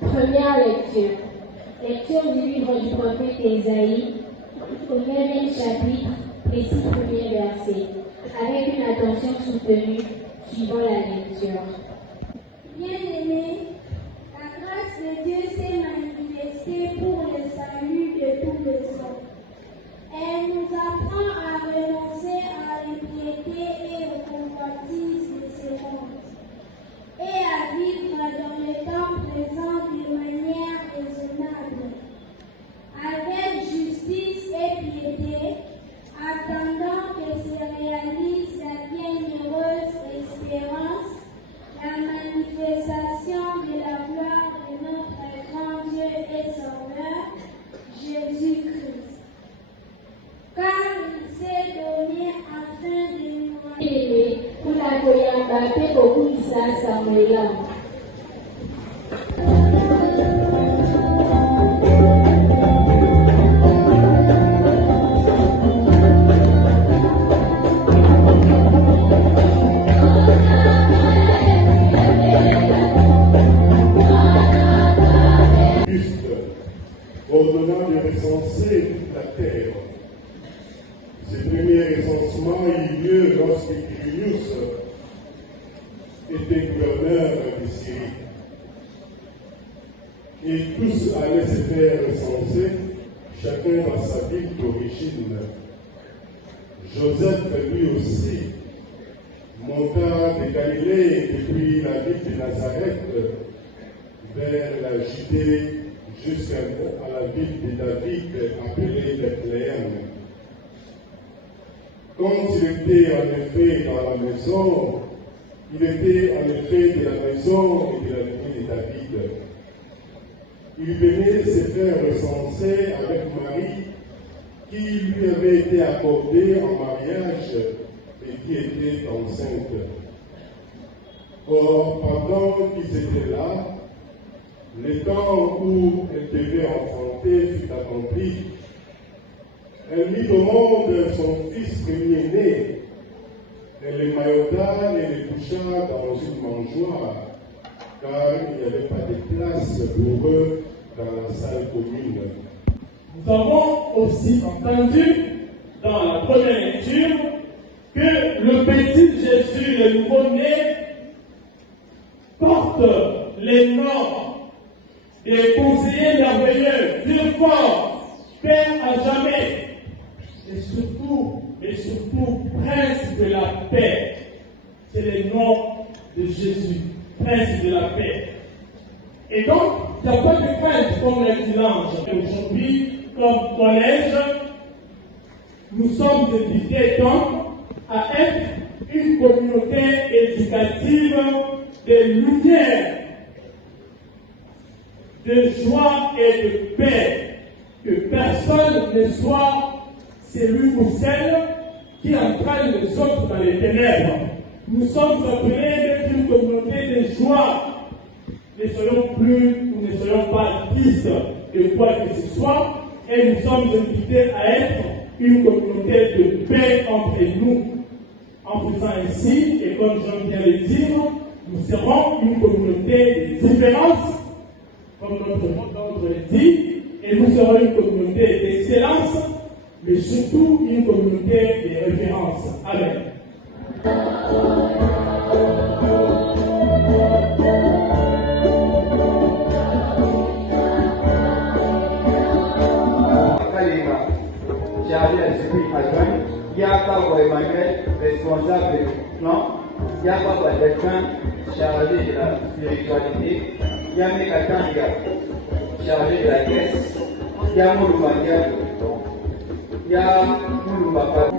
Première lecture. Lecture du livre du prophète Ésaïe, au 9e chapitre, et 6 premiers versets, avec une attention soutenue suivant la lecture. Bien-aimés, la grâce de Dieu s'est manifestée pour le salut de tout le sang. Elle nous apprend à renoncer à l'impiété et aux convoitises de ce monde, et à vivre dans le temps présent de manière raisonnable, avec justice et piété, attendant que se réalise la bienheureuse espérance, la manifestation de la gloire de notre grand Dieu et Sauveur, Jésus-Christ. Car il s'est donné afin de nous Aimé, kuna koyamba pe kokumisa Samuela. Ordonnant de recenser toute la terre. Ce premier recensement eut lieu lorsque Quirinius était gouverneur de Syrie. Et tous allaient se faire recenser, chacun dans sa ville d'origine. Joseph, lui aussi, monta de Galilée depuis la ville de Nazareth vers la Judée jusqu'à la ville de David appelée Bethléem. Quand il était en effet dans la maison, il était en effet de la maison et de la ville de David. Il venait se faire recenser avec Marie, qui lui avait été accordée en mariage et qui était enceinte. Or, pendant qu'ils étaient là, le temps où elle devait enfanter fut accompli. Elle mit au monde son fils premier-né. Elle le maillota et le coucha dans une mangeoire, car il n'y avait pas de place pour eux dans la salle commune. Nous avons aussi entendu dans la première lecture que le petit Jésus, le nouveau-né, porte les noms des conseillers merveilleux, Dieu fort, Père à jamais, et surtout, Prince de la paix. C'est le nom de Jésus, Prince de la paix. Et donc, il n'y a pas de crainte comme les l'ange. Aujourd'hui, comme collège, nous sommes invités donc à être une communauté éducative de lumière, de joie et de paix, que personne ne soit celui ou celle qui entraîne les autres dans les ténèbres. Nous sommes appelés d'être une communauté de joie. Ne soyons pas tristes de quoi que ce soit, et nous sommes invités à être une communauté de paix entre nous. En faisant ainsi, et comme j'aime bien le dire, nous serons une communauté de différence, comme notre nom le dit, et nous serons une communauté d'excellence, mais surtout une communauté de référence. Amen. Chargé à Jésus adjoint, il y a pas Emmanuel, responsable du plan, il y a pas Delphin, chargé de la spiritualité, il y a Mekatanga, chargé de la caisse, il y a Mouloumadia, il y a Mouloumaka.